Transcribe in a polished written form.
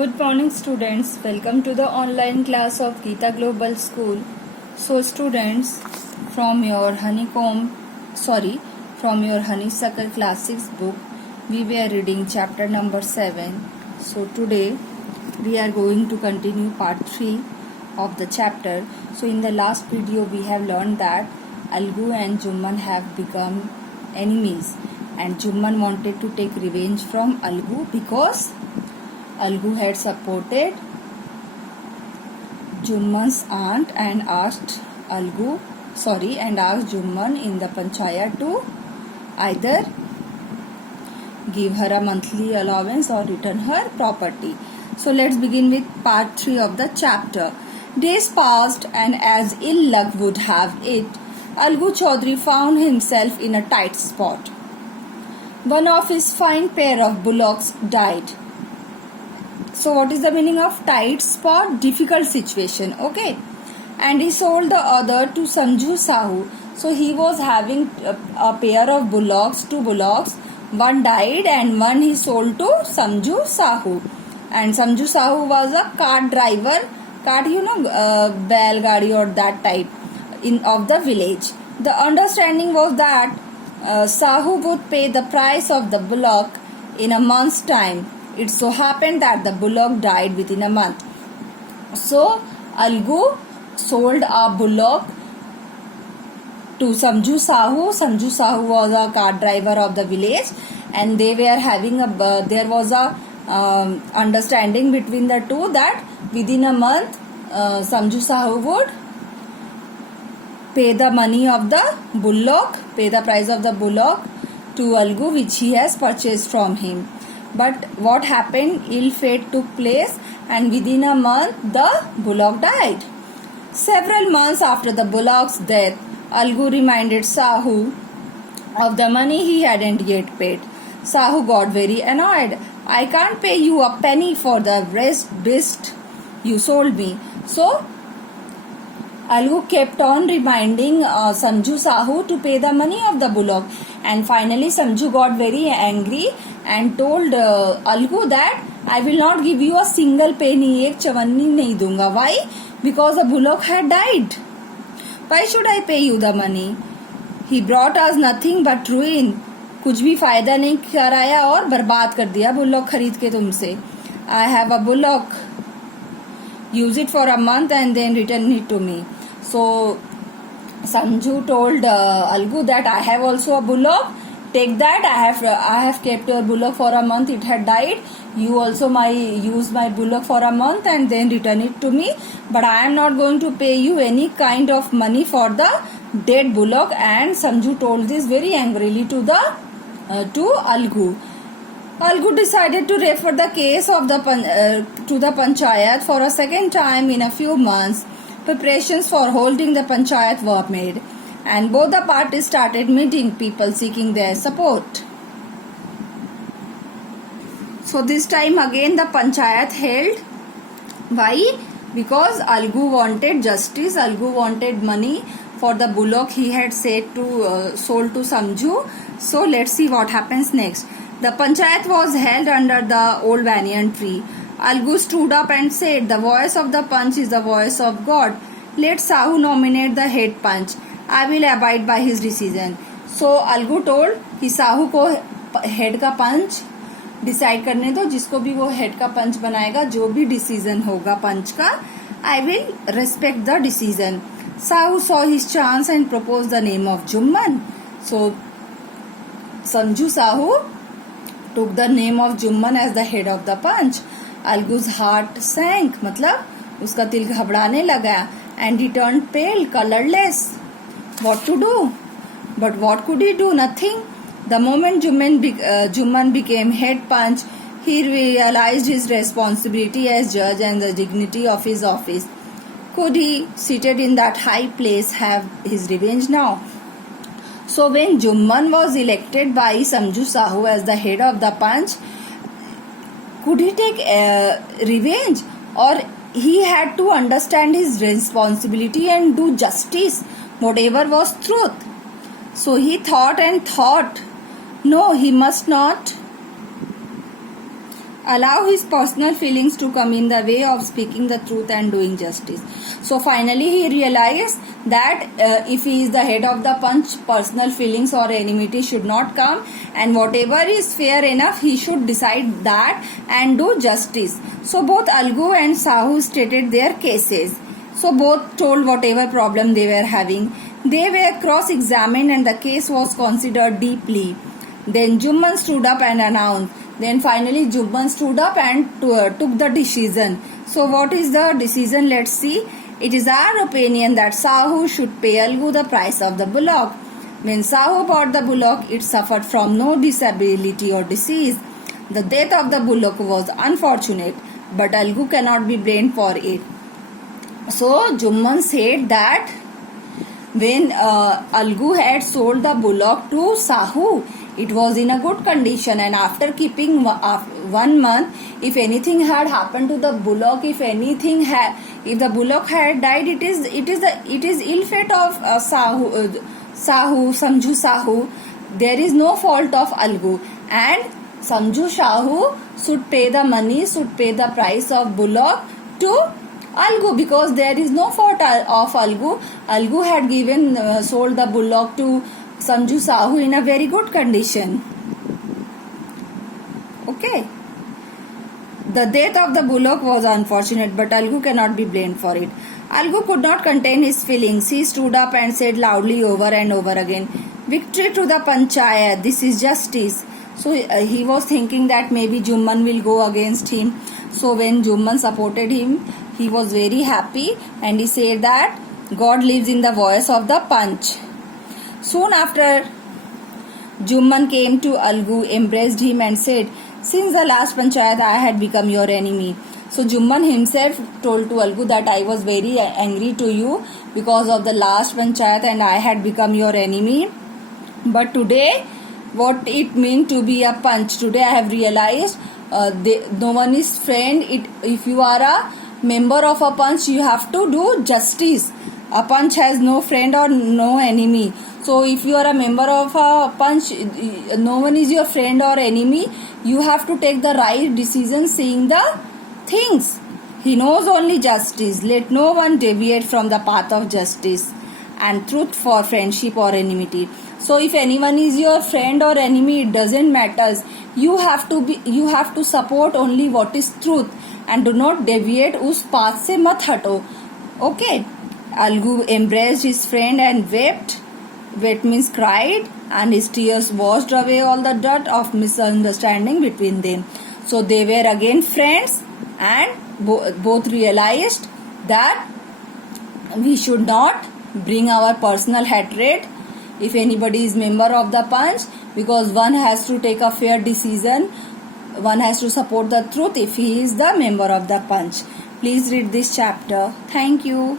Good morning students, welcome to the online class of Geeta Global School. So students, from your Honeysuckle Classics book, we were reading chapter number 7. So today we are going to continue part 3 of the chapter. So in the last video we have learned that Algu and Jumman have become enemies, and Jumman wanted to take revenge from Algu because Algu had supported Jumman's aunt and asked Jumman in the panchayat to either give her a monthly allowance or return her property. So let's begin with part 3 of the chapter. Days passed, and as ill luck would have it, Algu Chaudhary found himself in a tight spot. One of his fine pair of bullocks died. So what is the meaning of tight spot? Difficult situation, okay? And he sold the other to Samju Sahu. So he was having a pair of bullocks, 2 bullocks. One died and one he sold to Samju Sahu. And Samju Sahu was a cart driver, bail gadi or that type of the village. The understanding was that Sahu would pay the price of the bullock in a month's time. It so happened that the bullock died within a month. So Algu sold a bullock to Samju Sahu. Samju Sahu was a cart driver of the village, and they were having there was a understanding between the two that within a month Samju Sahu would pay the money of the bullock, pay the price of the bullock to Algu which he has purchased from him. But what happened? Ill fate took place, and within a month the bullock died. Several months after the bullock's death, Algu reminded Sahu of the money he hadn't yet paid. Sahu got very annoyed. I can't pay you a penny for the beast you sold me. So Algu kept on reminding Samju Sahu to pay the money of the bullock, and finally Samju got very angry and told Algu that I will not give you a single penny, ek chawanni nahi dunga. Why? Because the bullock had died. Why should I pay you the money? He brought us nothing but ruin. कुछ भी फायदा नहीं कराया और बर्बाद कर दिया बुल्लॉक खरीद के तुमसे. I have a bullock. Use it for a month and then return it to me. So Samju told Algu that I have also a bullock. Take that. I have kept your bullock for a month. It had died. You also use my bullock for a month and then return it to me. But I am not going to pay you any kind of money for the dead bullock. And Samju told this very angrily to Algu. Algu decided to refer the case of to the panchayat for a second time in a few months. Preparations for holding the panchayat were made, and both the parties started meeting people seeking their support. So this time again the panchayat held. Why? Because Algu wanted justice. Algu wanted money for the bullock he had sold to Samju. So let's see what happens next. The panchayat was held under the old banyan tree. Algu stood up and said, the voice of the punch is the voice of God. Let Sahu nominate the head punch. I will abide by his decision. So Algu told कि साहू को head का पंच decide करने दो, जिसको भी वो head का पंच बनाएगा, जो भी डिसीजन होगा पंच का, I will respect the decision. Sahu saw his chance and proposed the name of Jumman. So Samju Sahu took the name of Jumman as the head of the punch. Algu's heart sank, मतलब उसका दिल घबराने लगा, and he turned pale, colorless. What to do? But what could he do? Nothing. The moment Jumman became head punch, he realized his responsibility as judge and the dignity of his office. Could he, seated in that high place, have his revenge now? So when Jumman was elected by Samju Sahu as the head of the punch, could he take revenge, or he had to understand his responsibility and do justice, whatever was truth? So he thought and thought, no, he must not allow his personal feelings to come in the way of speaking the truth and doing justice. So finally he realized that if he is the head of the Panch, personal feelings or enmity should not come, and whatever is fair enough he should decide that and do justice. So both Algu and Sahu stated their cases. So both told whatever problem they were having. They were cross-examined and the case was considered deeply. Then Jumman stood up and announced. Then finally Jumman stood up and took the decision. So what is the decision? Let's see. It is our opinion that Sahu should pay Algu the price of the bullock. When Sahu bought the bullock, it suffered from no disability or disease. The death of the bullock was unfortunate, but Algu cannot be blamed for it. So Jumman said that when Algu had sold the bullock to Sahu, it was in a good condition, and after keeping 1 month, if anything had happened to the bullock, if the bullock had died, it is ill fate of Samju Sahu. There is no fault of Algu, and Samju Sahu should pay the money, should pay the price of bullock to Algu, because there is no fault of Algu. Algu had sold the bullock to Samju Sahu in a very good condition. Okay. The death of the bullock was unfortunate, but Algu cannot be blamed for it. Algu could not contain his feelings. He stood up and said loudly over and over again, "Victory to the Panchayat. This is justice." So he was thinking that maybe Jumman will go against him. So when Jumman supported him, he was very happy, and he said that God lives in the voice of the Panch. Soon after, Jumman came to Algu, embraced him and said, "Since the last Panchayat, I had become your enemy." So Jumman himself told to Algu that I was very angry to you because of the last Panchayat and I had become your enemy. But today, what it means to be a Panch, today I have realized no one is friend. If you are a member of a Panch, you have to do justice. A Panch has no friend or no enemy. So if you are a member of a Panch, no one is your friend or enemy. You have to take the right decision, seeing the things. He knows only justice. Let no one deviate from the path of justice and truth for friendship or enmity. So if anyone is your friend or enemy, it doesn't matter. You have to support only what is truth and do not deviate. उस path से मत हटो. Okay. Algu embraced his friend and wept. Wept means cried, and his tears washed away all the dirt of misunderstanding between them. So they were again friends, and both realized that we should not bring our personal hatred if anybody is member of the Panch, because one has to take a fair decision, one has to support the truth if he is the member of the Panch. Please read this chapter. Thank you.